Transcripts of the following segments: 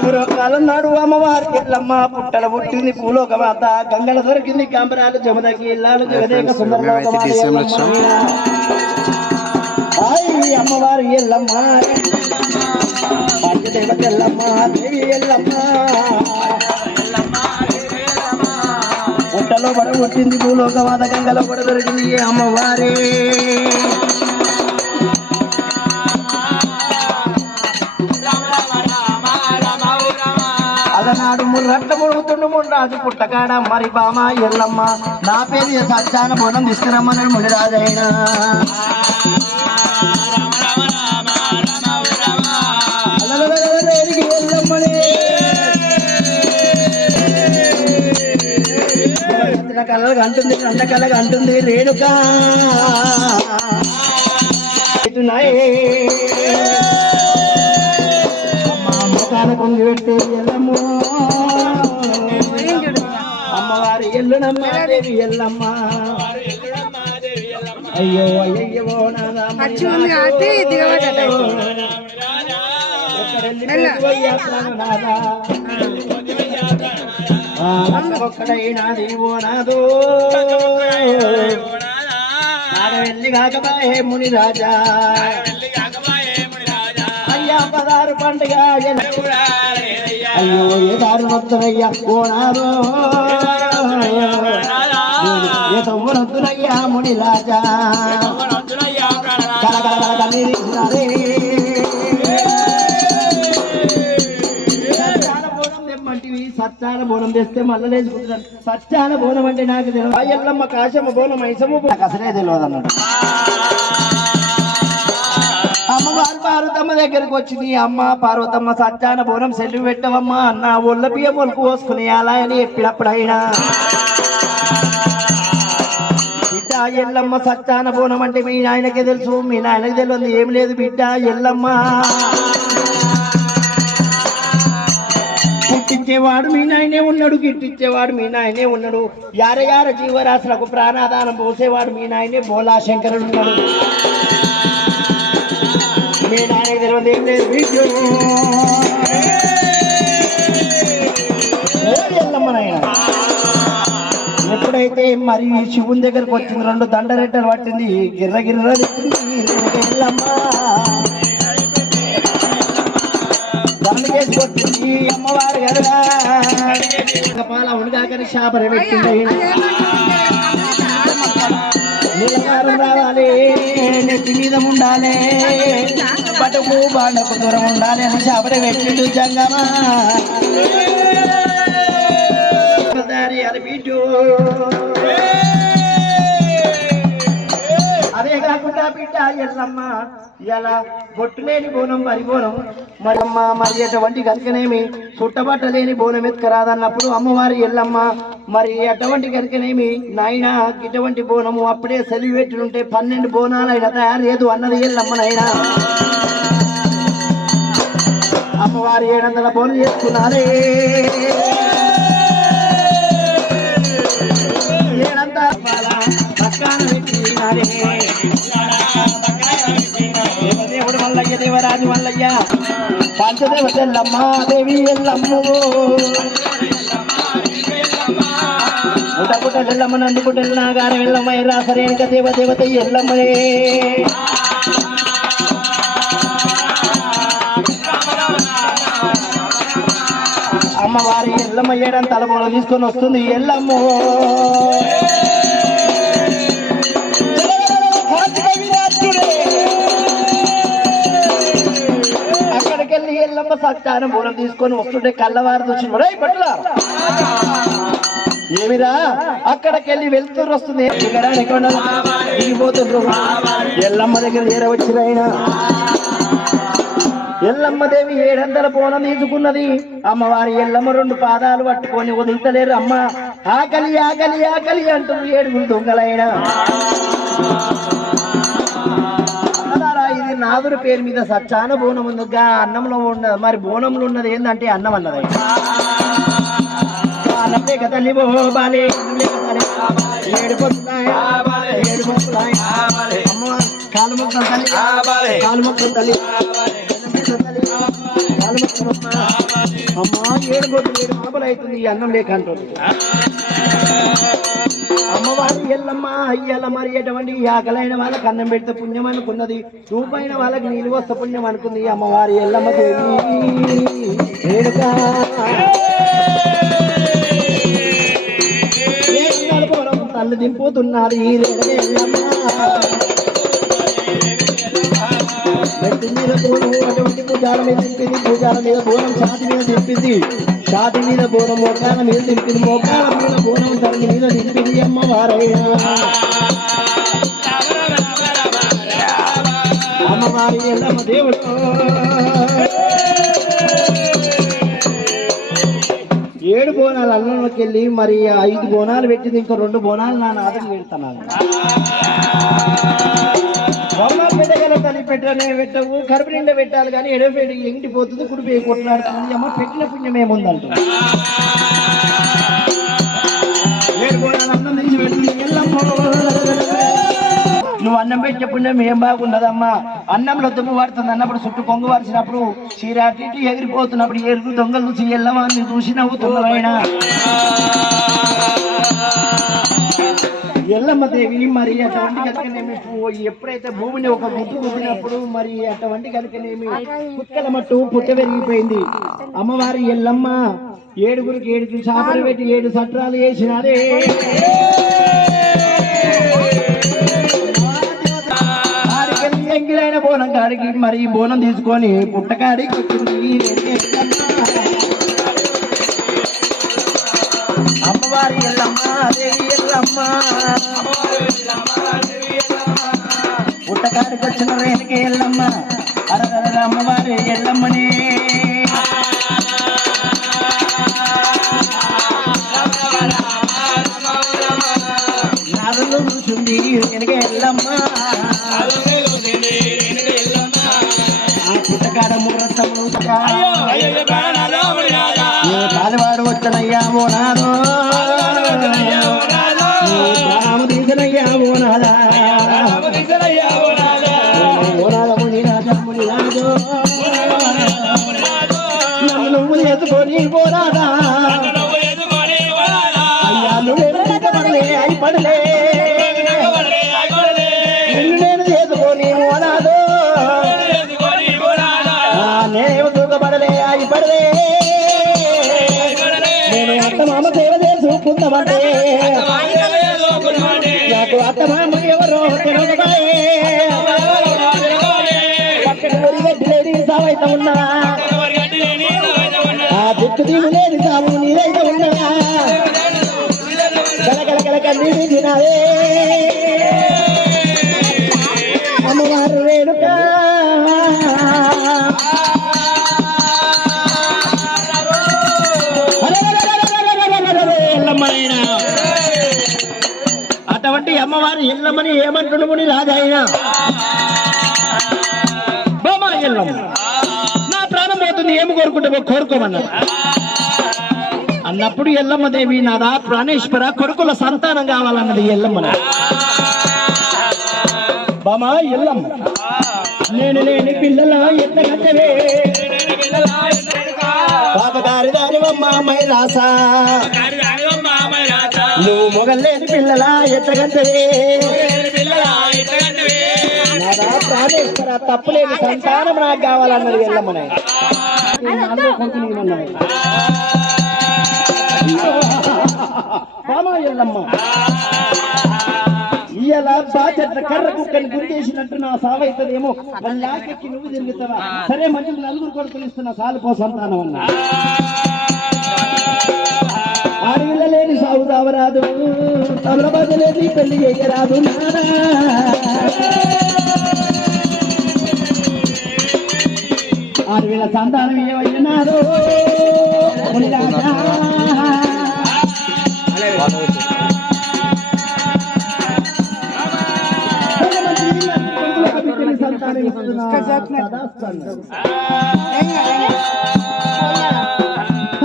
పూర్వకాలం నాడు అమ్మవారికి ఎల్లమ్మ పుట్టల పుట్టింది పూలోక మాత గంగల దొరికింది కంబరాలు జమదకి ఇల్లాలు జగదేక అమ్మవారి ఎల్లమ్మ దేవత ఎల్లమ్మ దేవి ఎల్లమ్మ పుట్టలో పడ పుట్టింది భూలోక మాత గంగలో పడ దొరికింది అమ్మవారి అలనాడు ముర్రట్ల ముడుగుతుండు ముడిరాజు పుట్టకాడ మరి బామ ఎల్లమ్మ నా పేరు సత్యాన బోనం తీసుకురమ్మన్నాడు ముడిరాజైన ఎల్లమ్మని కళ్ళగా అంటుంది అండ కళ్ళగా అంటుంది రేణుకా కొంగి పెట్టి ఎల్లమ్మ అమ్మవారి ఎల్లునమ్మ దేవి ఎల్లమ్మ అయ్యో అయ్యో ఒక్కడైనాది ఓ నాదో వెళ్ళి కాకబాయే ముని రాజా అయ్యా పదారు పండుగ అయ్యో ఏ దారు నొత్తునయ్యా ఓ నాదో ఏ తవ్వునొత్తునయ్యా ముని రాజా సత్యాల బోనం తెస్తే మళ్ళీ లేచుకుంటున్నాను సత్యాల బోనం అంటే నాకు తెలియదు ఎల్లమ్మ కాశమ్మ బోనం ఐసమ్మ నాకు అసలే తెలియదు అన్నాడు అమ్మవారు పార్వతమ్మ దగ్గరకు వచ్చింది అమ్మ పార్వతమ్మ సత్యాన బోనం సెల్లు పెట్టవమ్మా అన్న ఒళ్ళ బియ్యం ఒలుకు పోసుకుని అలా అని చెప్పినప్పుడు అయినా బిడ్డ ఎల్లమ్మ సత్యాన బోనం అంటే మీ నాయనకే తెలుసు మీ నాయనకి తెలియదు ఏం లేదు బిడ్డ ఎల్లమ్మ పుట్టించేవాడు మీ నాయనే ఉన్నాడు గిట్టించేవాడు మీ నాయనే ఉన్నాడు యార యార జీవరాశులకు ప్రాణాదానం పోసేవాడు మీ నాయనే బోలాశంకరుడు ఉన్నాడు మీ నాయనకి తెలియదు ఏం లేదు బిడ్డ ఎల్లమ్మ నాయన ఎప్పుడైతే మరి శివుని దగ్గరకు వచ్చింది రెండు దండరెట్టలు పట్టింది గిర్ర గిర్ర ఎల్లమ్మ దండకేసుకొచ్చింది అమ్మవారు కదా పాల ఉడిగాకని శాపర పెట్టింది నీలకారం రావాలి నెత్తి మీద ఉండాలి పటుకు బాండకు దూరం ఉండాలి అని శాపర పెట్టిండు జంగమా అదే కాకుండా బిడ్డ ఎల్లమ్మ ఇలా బొట్టు లేని బోనం మరి బోనం మరి అమ్మ మరి అటువంటి కనుకనేమి చుట్టబట్ట లేని బోనం ఎత్తుకరాదన్నప్పుడు అమ్మవారి ఎల్లమ్మ మరి అటువంటి కనుకనేమి నాయన ఇటువంటి బోనము అప్పుడే సెలివి పెట్టుకుంటే 12 బోనాలైనా తయారు లేదు అన్నది ఎల్లమ్మనైనా అమ్మవారి 700 బోనం చేసుకున్నారే దేవుడు మల్లయ్య దేవరాజు మల్లయ్య పంచదేవత ఎల్లమ్మ దేవి ఎల్లమ్మ పుట్టపుట్ట ఎల్లమ్మ నందుకుంట నాగారం ఎల్లమ్మ రాసరేణిక దేవదేవత ఎల్లమ్మనే అమ్మవారి ఎల్లమ్మ 7 తలబోలు తీసుకొని వస్తుంది ఎల్లమ్మ అక్కడికెళ్ళి ఎల్లమ్మ సత్యానం బోనం తీసుకొని వస్తుంటే కళ్ళవారు చూసి పట్టులా ఏమిరా అక్కడికెళ్ళి వెళ్తురు వస్తుంది దిగిపోతుండ్రు ఎల్లమ్మ దగ్గర చేరవచ్చిరైనా ఎల్లమ్మ దేవి 700 బోనం తీసుకున్నది అమ్మవారి ఎల్లమ్మ 2 పాదాలు పట్టుకొని వదులుతలేరు అమ్మ ఆకలి ఆకలి ఆకలి అంటున్నారు 7 దొంగలైనా ఇది నాదుడి పేరు మీద సచ్చాన బోనం ఉందిగా అన్నంలో ఉన్నది మరి బోనంలో ఉన్నది ఏంటంటే అన్నం అన్నది తల్లి బాలే 7 అమ్మ కాలు మొక్కలు తల్లి కాలు మొక్కలు తల్లి అమ్మా 7 గొడ్లు 7 మాపలు అవుతుంది ఈ అన్నం లేక అంటుంది అమ్మవారు ఎల్లమ్మ అయ్యల మరి ఎటువంటి ఆకలైన వాళ్ళకి అన్నం పెడితే పుణ్యం అనుకున్నది రూపైన వాళ్ళకి నీళ్ళు వస్తే పుణ్యం అనుకుంది అమ్మవారి ఎల్లమ్మ దేవి తల్లి దింపుతున్నారు ఈ ఎల్లమ్మ మెట్టి మీద బోనం అటువంటి పూజాల మీద దింపింది పూజాల మీద బోనం ఛాతి మీద దింపింది ఛాతి మీద బోనం మోకాల మీద దింపింది మోకాల మీద బోనం తల్లి మీద దింపింది అమ్మవారైనా అమ్మవారి ఎల్లమ్మ దేవుడు 7 బోనాలు అన్నంలోకి వెళ్ళి మరి 5 బోనాలు పెట్టింది ఇంకో 2 బోనాలు నా నాదం పెడుతున్నాను పెట్టగల తల్లి పెట్టనే పెట్టవు కరుపు నిండా పెట్టాలి కానీ ఎడపేడి ఎంగిపోతుంది కుడిపే కొట్లాడుతుంది అమ్మ పెట్టిన పుణ్యం ఏముందంట అన్నం తీసి పెట్టి నువ్వు అన్నం పెట్టే పుణ్యం ఏం బాగుండదమ్మా అన్నంలో దుమ్ము పడుతుంది అన్నప్పుడు చుట్టూ కొంగు వార్చినప్పుడు చీర అటు ఎగిరిపోతున్నప్పుడు ఎరుగు దొంగలు చూసి ఎల్లమా నువ్వు చూసి నవ్వుతున్నాయినా ఎల్లమ్మ దేవి మరి అటువంటి కనుకనేమి ఎప్పుడైతే భూమిని ఒక గుద్దు గుద్దినప్పుడు మరి అటువంటి కనుకనేమి కుక్కల మట్టు పుట్ట పెరిగిపోయింది అమ్మవారి ఎల్లమ్మ 7గురికి 7 చేపలు పెట్టి 7 సట్రాలు వేసినారే ఎంగిలైన బోనం కాడికి మరి బోనం తీసుకొని పుట్టకాడికి వచ్చింది అమ్మవారి ఎల్లమ్మ దేవి ఎల్లమ్మ పుట్టకాడికి వచ్చిన రేణుకే ఎల్లమ్మ అరగర అమ్మవారి ఎల్లమ్మని నాలుగు కూర్చుంది రేణుకే ఎల్లమ్మ ఆ పుట్టకాడ ముహూర్తము కాలివాడు వచ్చనయ్యా మోనాదో రాము తీసనయ్యా మోనాదా మోనాదముని రాజముని రాజో నన్ను నువ్వు ఎత్తుకొని పోరాదా అయ్యా నువ్వు పడలే అయి పడలే నిన్ను నేను ఎత్తుకొని మోనాదో నేను దూకబడలే అయి పడలే అత్తమామ సేవ చేసుకుందామంటే నాకు అత్తమామ ఎవరో తిరగబాయే లేని సావైతే ఉన్నా ఆ దిక్కు దీము లేని సాము నీరైతే ఉన్నా కలకల కన్నీరు తినాలే అమ్మవారు రేణుక అటువంటి అమ్మవారు ఎల్లమ్మని ఏమంటున్నాముని రాజాయినా బామా ఎల్లమ్మ నా ప్రాణం పోతుంది ఏమి కోరుకుంటావో కోరుకోమన్నారు అన్నప్పుడు ఎల్లమ్మ దేవి నాదా ప్రాణేశ్వర కొడుకుల సంతానం కావాలన్నది ఎల్లమ్మని బామా ఎల్లమ్మ నేను లేని పిల్లల ఎట్ల కట్టవే పాపగారి దారివమ్మ మైరాసా నువ్వు మొగలేని పిల్లల ఎట్టగంటవే నాదా ప్రాణేశ్వర తప్పులేని సంతానం నాకు కావాలన్నది ఎల్లమ్మనే బామా ఎల్లమ్మ ఇయ్యాల బాధ్యత కర్ర కుక్కని గురి చేసినట్టు నా సావైతుందేమో లాకెక్కి నువ్వు తిరుగుతావా సరే మంచి 4 కొడుకులు ఇస్తున్నా సాలుపో సంతానం అన్నా ఆడవిల్ల లేని సాగు తావరాదు తమలబాద లేని పెళ్లి చేయరాదు ఆడవిల్ల సంతానం ఏమయ్యనారు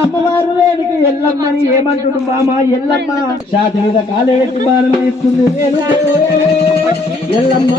అమ్మవారు రేణుకి ఎల్లమ్మని ఏమంటుడు మామ ఎల్లమ్మ షాతి మీద కాలు పెట్టి బాణం ఇస్తుంది ఎల్లమ్మ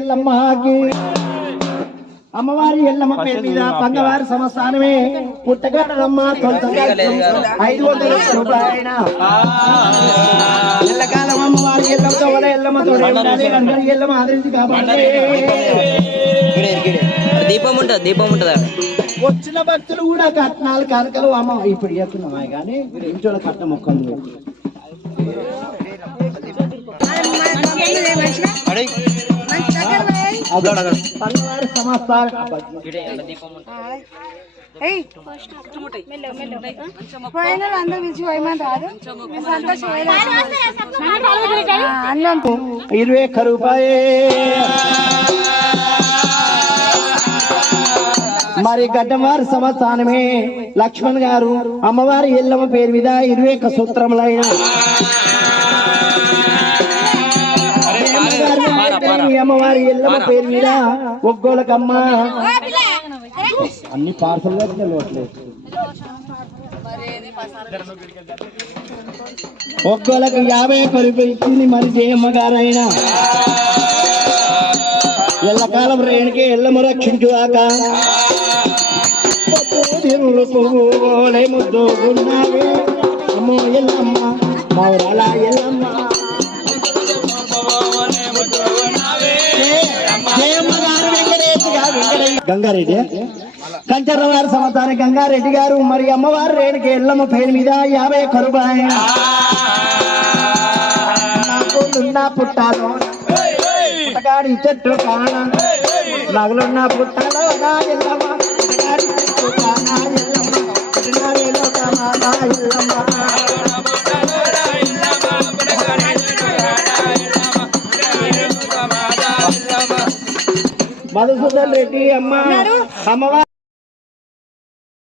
ఎల్లమ్మకి అమ్మవారి ఎల్లమ్మ పేరు మీద పంగవారి సంస్థానమే పుట్టగాడమ్మ 500 రూపాయలైనా ఎల్లకాలం అమ్మవారి ఎల్లమ్మతో ఎల్లమ్మతో అందరి ఎల్లమ్మ ఆదరించి కాబట్టి దీపం ఉంటుందా వచ్చిన భక్తులు కూడా కట్నాలు కనకలు అమ్మ ఇప్పుడు చెప్తున్నామా కానీ ఇంట్లో కట్న మొక్కలు పంగవారి సంస్థానం అందరూ పిలిచి పోయమని రాదు 20 రూపాయే మరి గడ్డవారి సంస్థానమే లక్ష్మణ్ గారు అమ్మవారి ఎల్లమ్మ పేరు మీద 21 సూత్రములైన అమ్మవారి ఎల్లమ్మ పేరు మీద ఒగ్గోలకమ్మ అన్ని పార్సల్ ఒగ్గోలకు 50 రూపాయలు ఇచ్చింది మరి జయమ్మ గారైనా ఎల్లకాలం రేణుకే ఎల్లమ్మ రక్షించుగాక ముద్దు అమ్మో ఎల్లమ్మ మౌరాల ఎల్లమ్మ గంగారెడ్డి కంచర్లవారి సంవత్సరానికి గంగారెడ్డి గారు మరి అమ్మవారి రేణుకి ఎల్లమ్మ పేరు మీద 50 రూపాయలు నాకున్న పుట్టాలో పుట్టగాడి చెట్టు కాన నగలున్న పుట్టాలో నా ఎల్లమ్మ పుట్టగాడి చెట్టు కాన ఎల్లమ్మ నా ఎల్లమ్మ మధుసూదన్ రెడ్డి అమ్మ అమ్మవారి